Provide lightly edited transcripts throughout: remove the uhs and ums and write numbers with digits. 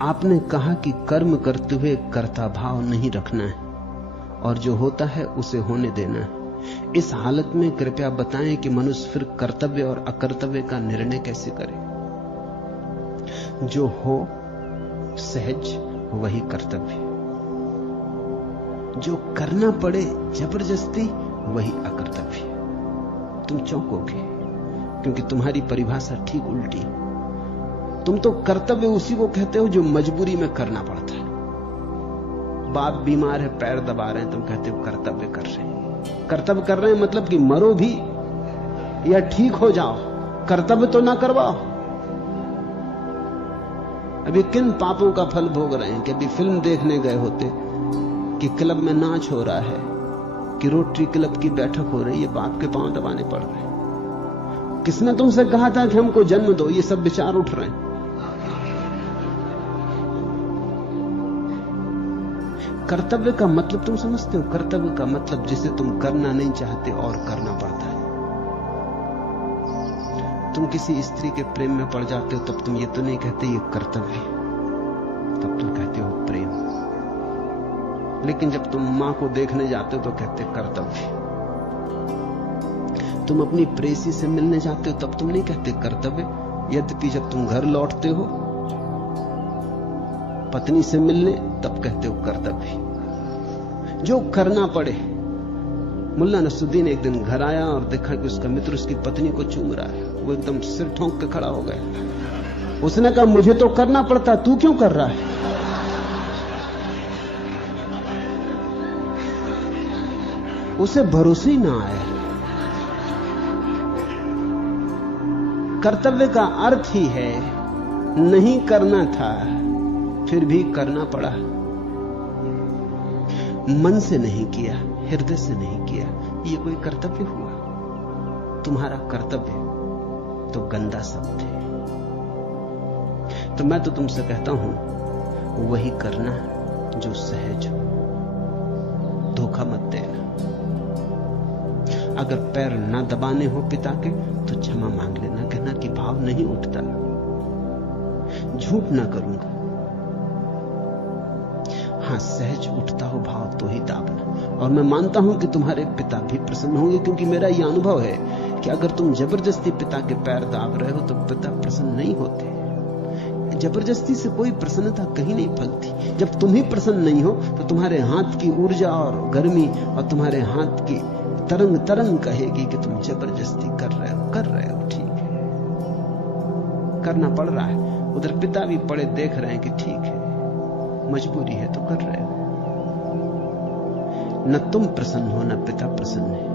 आपने कहा कि कर्म करते हुए कर्ता भाव नहीं रखना है और जो होता है उसे होने देना है। इस हालत में कृपया बताएं कि मनुष्य फिर कर्तव्य और अकर्तव्य का निर्णय कैसे करे। जो हो सहज वही कर्तव्य, जो करना पड़े जबरदस्ती वही अकर्तव्य। तुम चौंकोगे क्योंकि तुम्हारी परिभाषा ठीक उल्टी। तुम तो कर्तव्य उसी को कहते हो जो मजबूरी में करना पड़ता है। बाप बीमार है, पैर दबा रहे हैं, तुम कहते हो कर्तव्य कर रहे हैं। कर्तव्य कर रहे हैं मतलब कि मरो भी या ठीक हो जाओ, कर्तव्य तो ना करवाओ। अभी किन पापों का फल भोग रहे हैं कि अभी फिल्म देखने गए होते कि क्लब में नाच हो रहा है, कि रोटरी क्लब की बैठक हो रही है, बाप के पांव दबाने पड़ रहे हैं। किसने तुमसे कहा था कि हमको जन्म दो? ये सब विचार उठ रहे हैं। कर्तव्य का मतलब तुम समझते हो? कर्तव्य का मतलब जिसे तुम करना नहीं चाहते और करना पड़ता है। तुम किसी स्त्री के प्रेम में पड़ जाते हो तब तुम ये तो नहीं कहते ये कर्तव्य, तब तुम कहते हो प्रेम। लेकिन जब तुम मां को देखने जाते हो तो कहते कर्तव्य। तुम अपनी प्रेसी से मिलने जाते हो तब तुम नहीं कहते कर्तव्य। यद्यपि जब तुम घर लौटते हो पत्नी से मिलने तब कहते हो कर्तव्य। जो करना पड़े। मुल्ला नसरुद्दीन एक दिन घर आया और देखा कि उसका मित्र उसकी पत्नी को चूम रहा है। वो एकदम सिर ठोंक के खड़ा हो गया। उसने कहा मुझे तो करना पड़ता, तू क्यों कर रहा है? उसे भरोसे ही ना आया। कर्तव्य का अर्थ ही है नहीं करना था फिर भी करना पड़ा। मन से नहीं किया, हृदय से नहीं किया, ये कोई कर्तव्य हुआ? तुम्हारा कर्तव्य तो गंदा शब्द है। तो मैं तो तुमसे कहता हूं वही करना जो सहज हो। धोखा मत देना। अगर पैर ना दबाने हो पिता के तो क्षमा मांग लेना, कहना कि भाव नहीं उठता, झूठ ना करूंगा। हां, सहज उठता हो भाव तो ही दाबना। और मैं मानता हूं कि तुम्हारे पिता भी प्रसन्न होंगे, क्योंकि मेरा यह अनुभव है कि अगर तुम जबरदस्ती पिता के पैर दाब रहे हो तो पिता प्रसन्न नहीं होते। जबरदस्ती से कोई प्रसन्नता कहीं नहीं फलती। जब तुम ही प्रसन्न नहीं हो तो तुम्हारे हाथ की ऊर्जा और गर्मी और तुम्हारे हाथ की तरंग तरंग कहेगी कि तुम जबरदस्ती कर रहे हो। ठीक है, करना पड़ रहा है। उधर पिता भी पड़े देख रहे हैं कि ठीक है, मजबूरी है तो कर रहे हो। न तुम प्रसन्न हो, न पिता प्रसन्न है।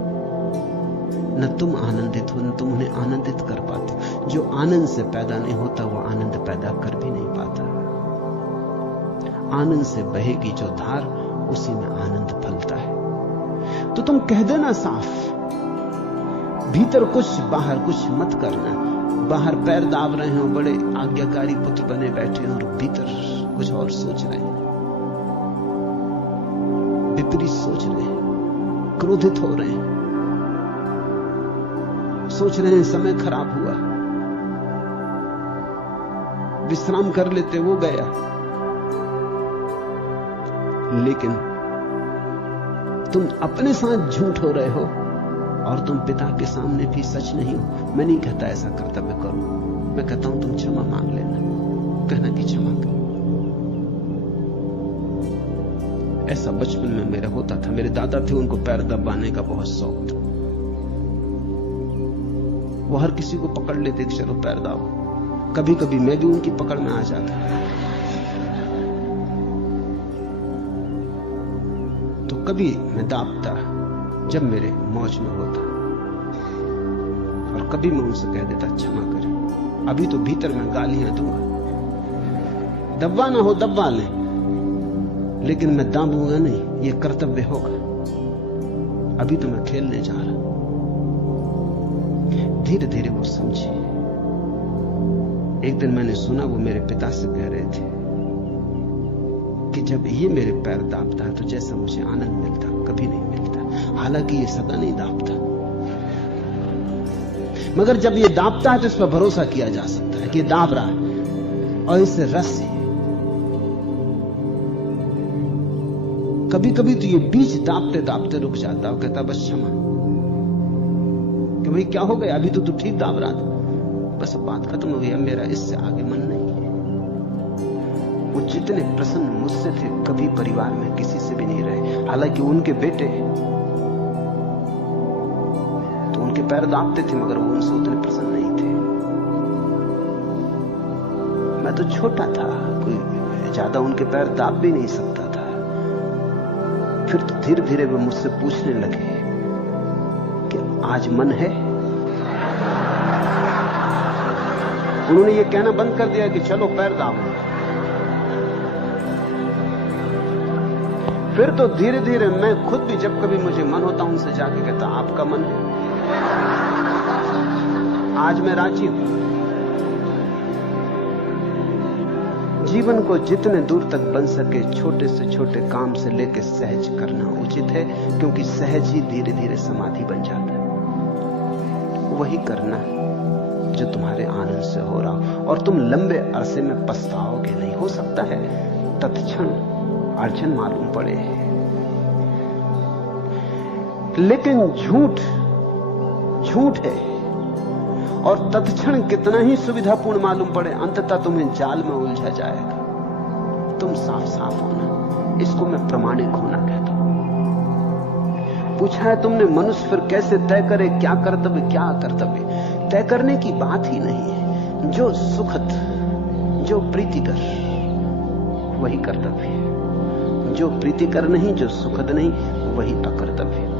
न तुम आनंदित हो, न तुम उन्हें आनंदित कर पाते। जो आनंद से पैदा नहीं होता वो आनंद पैदा कर भी नहीं पाता। आनंद से बहेगी जो धार, उसी में आनंद फलता है। तो तुम कह देना साफ, भीतर कुछ बाहर कुछ मत करना। बाहर पैर दाब रहे हो, बड़े आज्ञाकारी पुत्र बने बैठे हो, और भीतर कुछ और सोच रहे हैं, विपरीत सोच रहे हैं, क्रोधित हो रहे हैं, सोच रहे हैं समय खराब हुआ, विश्राम कर लेते, वो गया। लेकिन तुम अपने साथ झूठ हो रहे हो और तुम पिता के सामने भी सच नहीं हो। मैं नहीं कहता ऐसा कर्तव्य करो, मैं कहता हूं तुम क्षमा मांग लेना, कहना कि क्षमा करो। ऐसा बचपन में मेरा होता था। मेरे दादा थे, उनको पैर दबाने का बहुत शौक था। वो हर किसी को पकड़ लेते कि चलो पैर दाबो। कभी कभी मैं भी उनकी पकड़ में आ जाता। तो कभी मैं दाबता जब मेरे मौज में होता, और कभी मैं उनसे कह देता क्षमा करें, अभी तो भीतर में गालियां दूंगा। दबा ना हो दबा लें, लेकिन मैं दाबूंगा नहीं, यह कर्तव्य होगा। अभी तो मैं खेलने जा रहा। धीरे धीरे वो समझे। एक दिन मैंने सुना वो मेरे पिता से कह रहे थे कि जब ये मेरे पैर दाबता है तो जैसा मुझे आनंद मिलता कभी नहीं मिलता। हालांकि ये सदा नहीं दाबता, मगर जब ये दाबता है तो इस पर भरोसा किया जा सकता है कि ये दाब रहा है और इससे रस है। कभी कभी तो ये बीज दाबते दाबते रुक जाता और कहता बस क्षमा, कि भाई क्या हो गया, अभी तो तू ठीक दाब रहा था, बस अब बात खत्म हो गई, अब मेरा इससे आगे मन नहीं है। वो जितने प्रसन्न मुझसे थे कभी परिवार में किसी से भी नहीं रहे। हालांकि उनके बेटे तो उनके पैर दाबते थे, मगर वो उनसे उतने प्रसन्न नहीं थे। मैं तो छोटा था, कोई ज्यादा उनके पैर दाब भी नहीं सकता था। फिर तो धीरे धीरे वे मुझसे पूछने लगे कि आज मन है। उन्होंने ये कहना बंद कर दिया कि चलो पैर दाबो। फिर तो धीरे धीरे मैं खुद भी जब कभी मुझे मन होता उनसे जाके कहता आपका मन है, आज मैं राजी हूं। जीवन को जितने दूर तक बन सके छोटे से छोटे काम से लेकर सहज करना उचित है, क्योंकि सहज ही धीरे धीरे समाधि बन जाता है। वही करना जो तुम्हारे आनंद से हो रहा हो, और तुम लंबे अरसे में पछताओगे नहीं। हो सकता है तत्क्षण अड़चन मालूम पड़े, लेकिन झूठ झूठ है, और तत्क्षण कितना ही सुविधापूर्ण मालूम पड़े, अंततः तुम्हें जाल में उलझा जाएगा। तुम साफ साफ होना, इसको मैं प्रमाणिक होना कहता हूं। पूछा है तुमने मनुष्य फिर कैसे तय करे क्या कर्तव्य क्या अकर्तव्य। तय करने की बात ही नहीं है। जो सुखद, जो प्रीतिकर, वही कर्तव्य है। जो प्रीतिकर नहीं, जो सुखद नहीं, वही अकर्तव्य।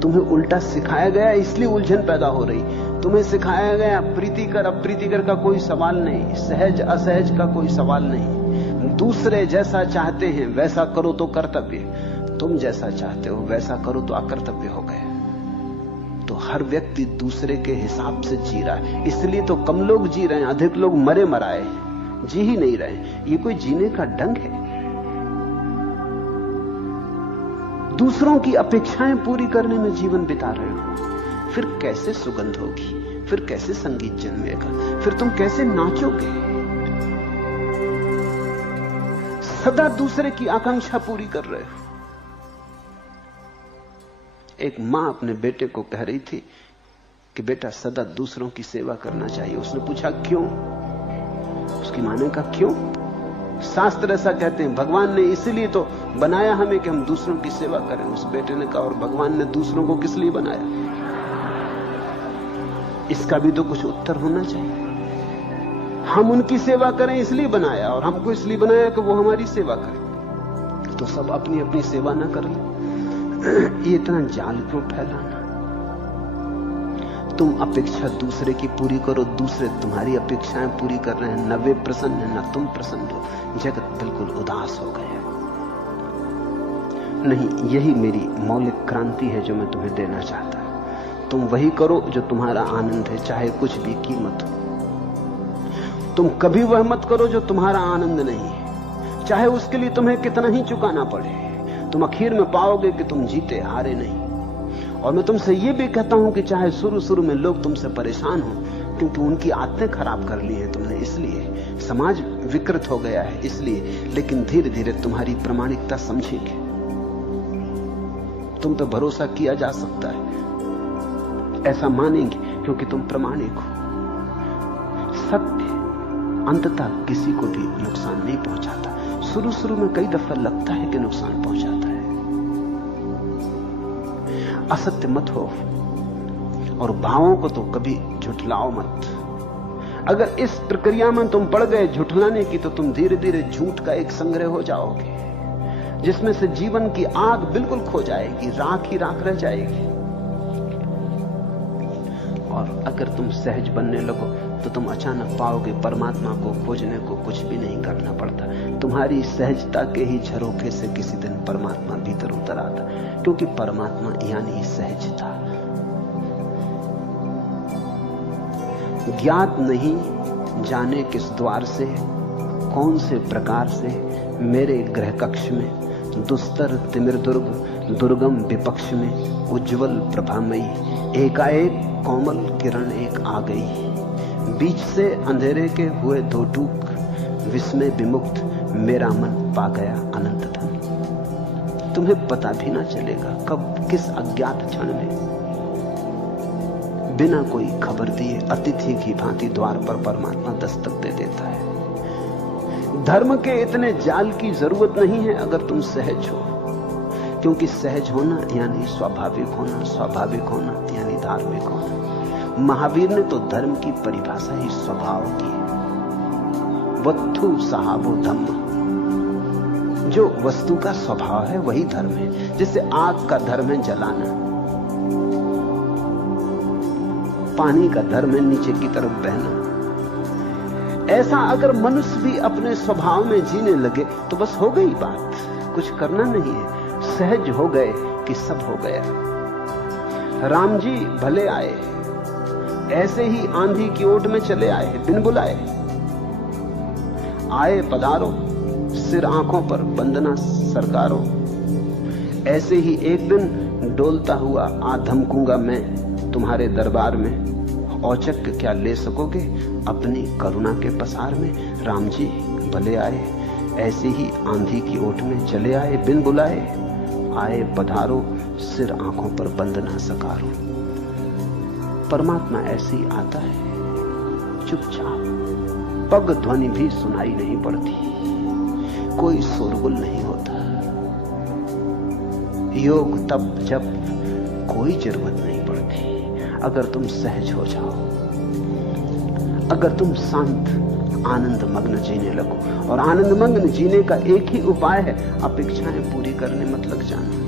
तुम्हें उल्टा सिखाया गया, इसलिए उलझन पैदा हो रही। तुम्हें सिखाया गया प्रीतिकर अप्रीतिकर का कोई सवाल नहीं, सहज असहज का कोई सवाल नहीं। दूसरे जैसा चाहते हैं वैसा करो तो कर्तव्य, तुम जैसा चाहते हो वैसा करो तो अकर्तव्य हो गए। तो हर व्यक्ति दूसरे के हिसाब से जी रहा है, इसलिए तो कम लोग जी रहे हैं, अधिक लोग मरे मराए जी ही नहीं रहे। ये कोई जीने का ढंग है? दूसरों की अपेक्षाएं पूरी करने में जीवन बिता रहे हो, फिर कैसे सुगंध होगी, फिर कैसे संगीत जन्मेगा, फिर तुम कैसे नाचोगे? सदा दूसरे की आकांक्षा पूरी कर रहे हो। एक मां अपने बेटे को कह रही थी कि बेटा सदा दूसरों की सेवा करना चाहिए। उसने पूछा क्यों? उसकी मां ने कहा क्यों? शास्त्र ऐसा कहते हैं, भगवान ने इसीलिए तो बनाया हमें कि हम दूसरों की सेवा करें। उस बेटे ने कहा और भगवान ने दूसरों को किस लिए बनाया? इसका भी तो कुछ उत्तर होना चाहिए। हम उनकी सेवा करें इसलिए बनाया, और हमको इसलिए बनाया कि वो हमारी सेवा करें। तो सब अपनी अपनी सेवा ना कर ले। ये इतना जाल क्यों फैलाना? तुम अपेक्षा दूसरे की पूरी करो, दूसरे तुम्हारी अपेक्षाएं पूरी कर रहे हैं। न वे प्रसन्न है, न तुम प्रसन्न हो, जगत बिल्कुल उदास हो गया। नहीं, यही मेरी मौलिक क्रांति है जो मैं तुम्हें देना चाहता हूं। तुम वही करो जो तुम्हारा आनंद है, चाहे कुछ भी कीमत हो। तुम कभी वह मत करो जो तुम्हारा आनंद नहीं है, चाहे उसके लिए तुम्हें कितना ही चुकाना पड़े। तुम आखिर में पाओगे कि तुम जीते हारे नहीं। और मैं तुमसे यह भी कहता हूं कि चाहे शुरू शुरू में लोग तुमसे परेशान हो, क्योंकि उनकी आदतें खराब कर ली हैं तुमने, इसलिए समाज विकृत हो गया है इसलिए, लेकिन धीरे धीरे तुम्हारी प्रामाणिकता समझेंगे। तुम तो भरोसा किया जा सकता है, ऐसा मानेंगे क्योंकि तुम प्रामाणिक हो। सत्य अंततः किसी को भी नुकसान नहीं पहुंचाता। शुरू शुरू में कई दफा लगता है कि नुकसान पहुंचाता है। असत्य मत हो, और भावों को तो कभी झुठलाओ मत। अगर इस प्रक्रिया में तुम पड़ गए झुठलाने की, तो तुम धीरे धीरे झूठ का एक संग्रह हो जाओगे, जिसमें से जीवन की आग बिल्कुल खो जाएगी, राख ही राख रह जाएगी। और अगर तुम सहज बनने लगो तो तुम अचानक पाओगे परमात्मा को खोजने को कुछ भी नहीं करना पड़ता। तुम्हारी सहजता के ही झरोखे से किसी दिन परमात्मा भीतर उतर आता, क्योंकि परमात्मा यानी सहजता। ज्ञात नहीं जाने किस द्वार से, कौन से प्रकार से मेरे गृह कक्ष में, दुस्तर तिमिर दुर्ग दुर्गम विपक्ष में, उज्जवल प्रभामयी एकाएक कोमल किरण एक आ गई। बीच से अंधेरे के हुए दो टूक, विस्मय विमुक्त मेरा मन पा गया अनंत धन। तुम्हें पता भी ना चलेगा कब किस अज्ञात क्षण में बिना कोई खबर दिए अतिथि की भांति द्वार पर परमात्मा दस्तक दे देता है। धर्म के इतने जाल की जरूरत नहीं है अगर तुम सहज हो, क्योंकि सहज होना यानी स्वाभाविक होना, स्वाभाविक होना यानी धार्मिक होना। महावीर ने तो धर्म की परिभाषा ही स्वभाव की है। वत्थु सहावो धम्म, जो वस्तु का स्वभाव है वही धर्म है। जैसे आग का धर्म है जलाना, पानी का धर्म है नीचे की तरफ बहना। ऐसा अगर मनुष्य भी अपने स्वभाव में जीने लगे तो बस हो गई बात, कुछ करना नहीं है। सहज हो गए कि सब हो गया। राम जी भले आए, ऐसे ही आंधी की ओट में चले आए बिन बुलाए। आए पधारो, सिर आंखों पर बंदना सरकारो। ऐसे ही एक दिन डोलता हुआ आ धमकूंगा मैं तुम्हारे दरबार में। औचक क्या ले सकोगे अपनी करुणा के पसार में। राम जी भले आए, ऐसे ही आंधी की ओट में चले आए बिन बुलाए। आए पधारो, सिर आंखों पर बंदना सकारो। परमात्मा ऐसे ही आता है चुपचाप, पग ध्वनि भी सुनाई नहीं पड़ती, कोई शोरगुल नहीं होता। योग तप जप कोई जरूरत नहीं पड़ती अगर तुम सहज हो जाओ, अगर तुम शांत आनंद मग्न जीने लगो। और आनंद मग्न जीने का एक ही उपाय है, अपेक्षाएं पूरी करने मत लग जाना।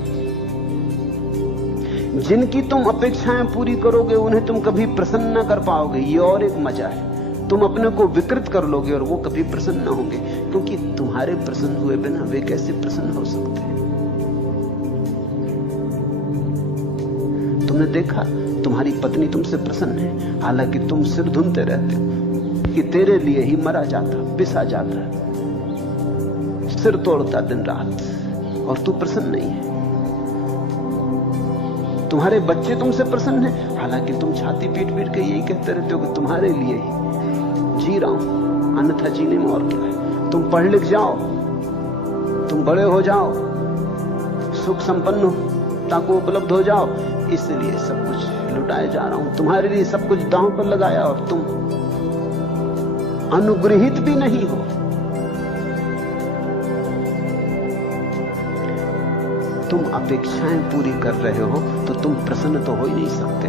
जिनकी तुम अपेक्षाएं पूरी करोगे उन्हें तुम कभी प्रसन्न न कर पाओगे। ये और एक मजा है, तुम अपने को विकृत कर लोगे और वो कभी प्रसन्न न होंगे, क्योंकि तुम्हारे प्रसन्न हुए बिना वे कैसे प्रसन्न हो सकते हैं। तुमने देखा तुम्हारी पत्नी तुमसे प्रसन्न है, हालांकि तुम सिर धुनते रहते हो कि तेरे लिए ही मरा जाता, पिसा जाता, सिर तोड़ता दिन रात, और तू प्रसन्न नहीं है। तुम्हारे बच्चे तुमसे प्रसन्न हैं, हालांकि तुम छाती पीट पीट के यही कहते रहते हो कि तुम्हारे लिए ही जी रहा हूं, अन्यथा जीने में और क्या है। तुम पढ़ लिख जाओ, तुम बड़े हो जाओ, सुख संपन्न ताको उपलब्ध हो जाओ, इसलिए सब कुछ लुटाए जा रहा हूं, तुम्हारे लिए सब कुछ दांव पर लगाया और तुम अनुग्रहित भी नहीं हो। तुम अपेक्षाएं पूरी कर रहे हो तो तुम प्रसन्न तो हो ही नहीं सकते।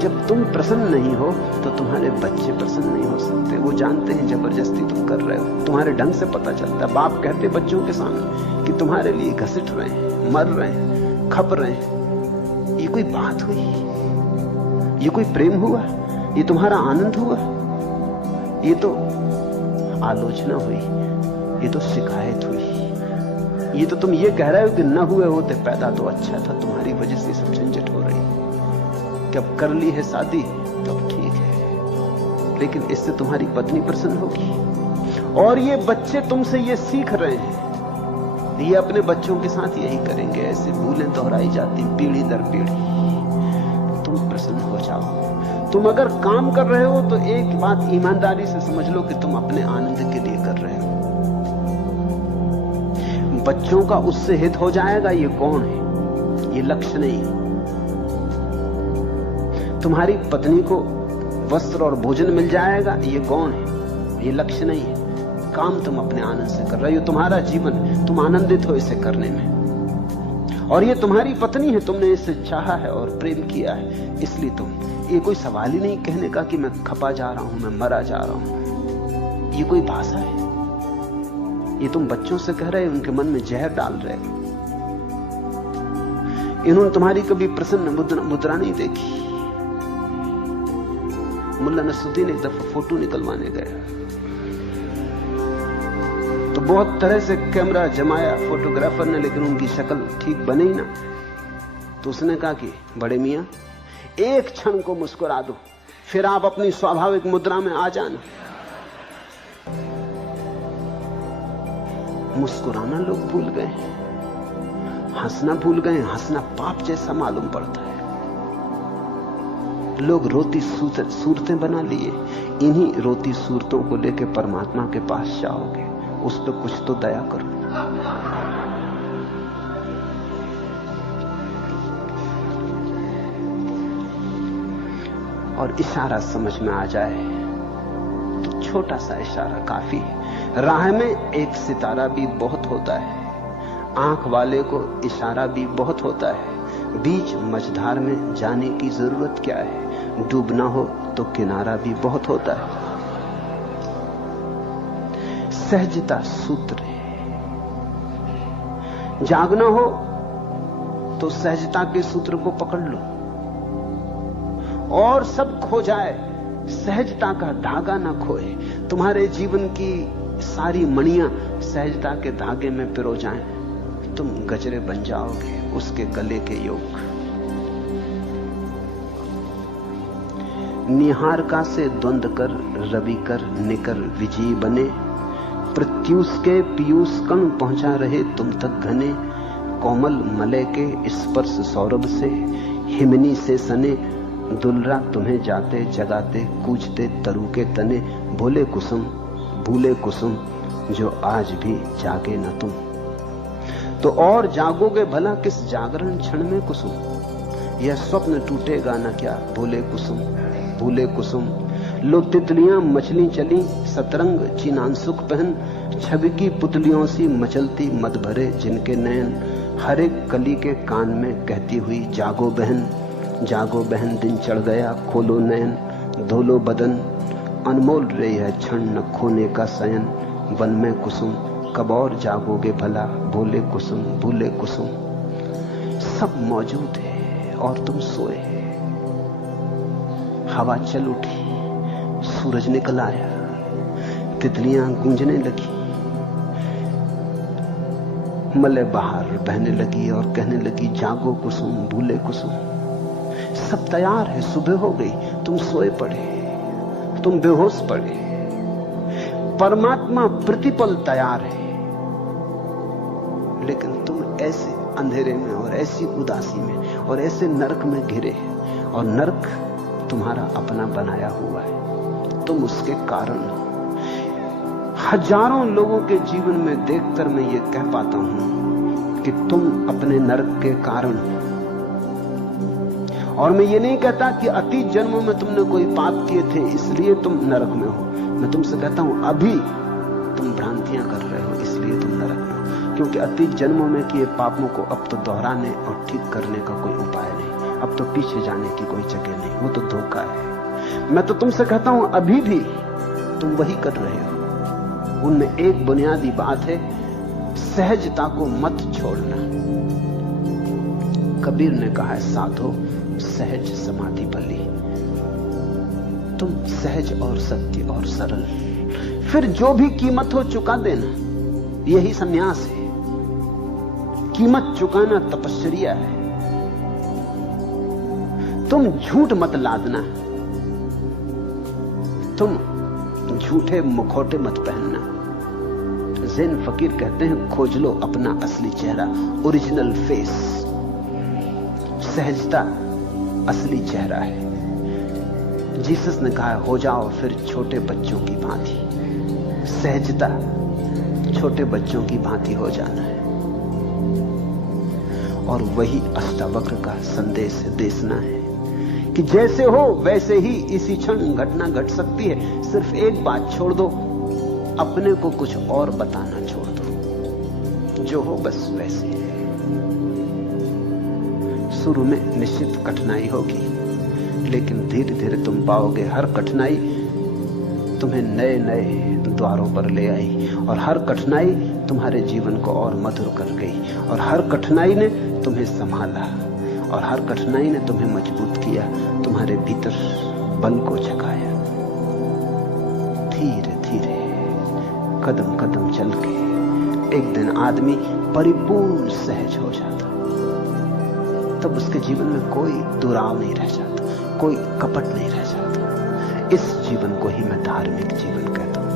जब तुम प्रसन्न नहीं हो तो तुम्हारे बच्चे प्रसन्न नहीं हो सकते। वो जानते हैं जबरदस्ती तुम कर रहे हो, तुम्हारे ढंग से पता चलता है। बाप कहते बच्चों के सामने कि तुम्हारे लिए घसीट रहे हैं, मर रहे हैं, खप रहे हैं। ये कोई बात हुई? ये कोई प्रेम हुआ? ये तुम्हारा आनंद हुआ? ये तो आलोचना हुई, ये तो शिकायत हुई। ये तो तुम ये कह रहे हो कि न हुए होते पैदा तो अच्छा था, तुम्हारी वजह से सब झंझट हो रही। जब कर ली है शादी तब ठीक है, लेकिन इससे तुम्हारी पत्नी प्रसन्न होगी। और ये बच्चे तुमसे ये सीख रहे हैं, ये अपने बच्चों के साथ यही करेंगे। ऐसे भूलें दोहराई जाती पीढ़ी दर पीढ़ी। तुम प्रसन्न हो जाओ। तुम अगर काम कर रहे हो तो एक बात ईमानदारी से समझ लो कि तुम अपने आनंद के लिए कर रहे हो। बच्चों का उससे हित हो जाएगा, ये कौन है? ये लक्ष्य नहीं। तुम्हारी पत्नी को वस्त्र और भोजन मिल जाएगा, ये कौन है? ये लक्ष्य नहीं है। काम तुम अपने आनंद से कर रहे हो, तुम्हारा जीवन, तुम आनंदित हो इसे करने में। और ये तुम्हारी पत्नी है, तुमने इसे चाहा है और प्रेम किया है, इसलिए तुम, ये कोई सवाल ही नहीं कहने का कि मैं खपा जा रहा हूं, मैं मरा जा रहा हूं। ये कोई भाषा है? ये तुम बच्चों से कह रहे हो, उनके मन में जहर डाल रहे हो। इन्होंने तुम्हारी कभी प्रसन्न मुद्रा नहीं देखी। मुल्ला नसरुद्दीन एक दफा फोटो निकलवाने गया तो बहुत तरह से कैमरा जमाया फोटोग्राफर ने, लेकिन उनकी शक्ल ठीक बने ही ना। तो उसने कहा कि बड़े मियां, एक क्षण को मुस्कुरा दो, फिर आप अपनी स्वाभाविक मुद्रा में आ जाना। मुस्कुराना लोग भूल गए, हंसना भूल गए। हंसना पाप जैसा मालूम पड़ता है। लोग रोती सूरतें बना लिए। इन्हीं रोती सूरतों को लेकर परमात्मा के पास जाओगे, उस पर कुछ तो दया करो। और इशारा समझ में आ जाए तो छोटा सा इशारा काफी है। राह में एक सितारा भी बहुत होता है, आंख वाले को इशारा भी बहुत होता है। बीच मझधार में जाने की जरूरत क्या है, डूबना हो तो किनारा भी बहुत होता है। सहजता सूत्र है। जागना हो तो सहजता के सूत्र को पकड़ लो, और सब खो जाए, सहजता का धागा ना खोए। तुम्हारे जीवन की सारी मणियां सहजता के धागे में पिरो जाएं, तुम गजरे बन जाओगे उसके गले के योग। निहारका से द्वंद कर रवि कर निकर विजयी बने, प्रत्युष के पीयूष कण पहुंचा रहे तुम तक घने। कोमल मलय के स्पर्श सौरभ से हिमनी से सने, दुलरा तुम्हें जाते जगाते कूचते तरु के तने। भोले कुसुम भूले कुसुम जो आज भी जागे न तुम, तो और जागोगे भला किस जागरण क्षण में कुसुम। यह स्वप्न टूटेगा न क्या भोले कुसुम भूले कुसुम। लो तितलियां मछली चली सतरंग चिनांसुक पहन, छवि की पुतलियों सी मचलती मद भरे जिनके नयन। हर एक कली के कान में कहती हुई जागो बहन, जागो बहन दिन चढ़ गया खोलो नयन। धोलो बदन अनमोल रे यह क्षण न खोने का शयन। वन में कुसुम कब और जागोगे भला भोले कुसुम भूले कुसुम। सब मौजूद है और तुम सोए। हवा चल उठी, सूरज निकल आया, तितलियां गूंजने लगी, मलय बाहर बहने लगी और कहने लगी जागो कुसुम भूले कुसुम। सब तैयार है, सुबह हो गई, तुम सोए पड़े, तुम बेहोश पड़े। परमात्मा प्रतिपल तैयार है, लेकिन तुम ऐसे अंधेरे में और ऐसी उदासी में और ऐसे नरक में घिरे, और नरक तुम्हारा अपना बनाया हुआ है, तुम उसके कारण हो। हजारों लोगों के जीवन में देखकर मैं ये कह पाता हूं कि तुम अपने नरक के कारण हो। और मैं ये नहीं कहता कि अतीत जन्मों में तुमने कोई पाप किए थे इसलिए तुम नरक में हो। मैं तुमसे कहता हूं अभी तुम भ्रांतियां कर रहे हो इसलिए तुम नरक में हो, क्योंकि अतीत जन्मों में किए पापों को अब तो दोहराने और ठीक करने का कोई उपाय नहीं, अब तो पीछे जाने की कोई जगह नहीं, वो तो धोखा है। मैं तो तुमसे कहता हूं अभी भी तुम वही कर रहे हो। उनमें एक बुनियादी बात है, सहजता को मत छोड़ना। कबीर ने कहा है साधो सहज समाधि भली। तुम सहज और सत्य और सरल, फिर जो भी कीमत हो चुका देना, यही संन्यास है। कीमत चुकाना तपस्या है। तुम झूठ मत लादना, तुम झूठे मुखौटे मत पहनना। ज़ैन फकीर कहते हैं खोज लो अपना असली चेहरा, ओरिजिनल फेस। सहजता असली चेहरा है। जीसस ने कहा हो जाओ फिर छोटे बच्चों की भांति। सहजता छोटे बच्चों की भांति हो जाना है, और वही अष्टावक्र का संदेश देना है कि जैसे हो वैसे ही इसी क्षण घटना घट सकती है। सिर्फ एक बात छोड़ दो, अपने को कुछ और बताना छोड़ दो, जो हो बस वैसे। शुरू में निश्चित कठिनाई होगी, लेकिन धीरे धीरे तुम पाओगे हर कठिनाई तुम्हें नए नए द्वारों पर ले आई, और हर कठिनाई तुम्हारे जीवन को और मधुर कर गई, और हर कठिनाई ने तुम्हें संभाला, और हर कठिनाई ने तुम्हें मजबूत किया, तुम्हारे भीतर बल को जगाया। धीरे धीरे कदम कदम चल के एक दिन आदमी परिपूर्ण सहज हो जाता, तब उसके जीवन में कोई दुराव नहीं रह जाता, कोई कपट नहीं रह जाता। इस जीवन को ही मैं धार्मिक जीवन कहता हूं।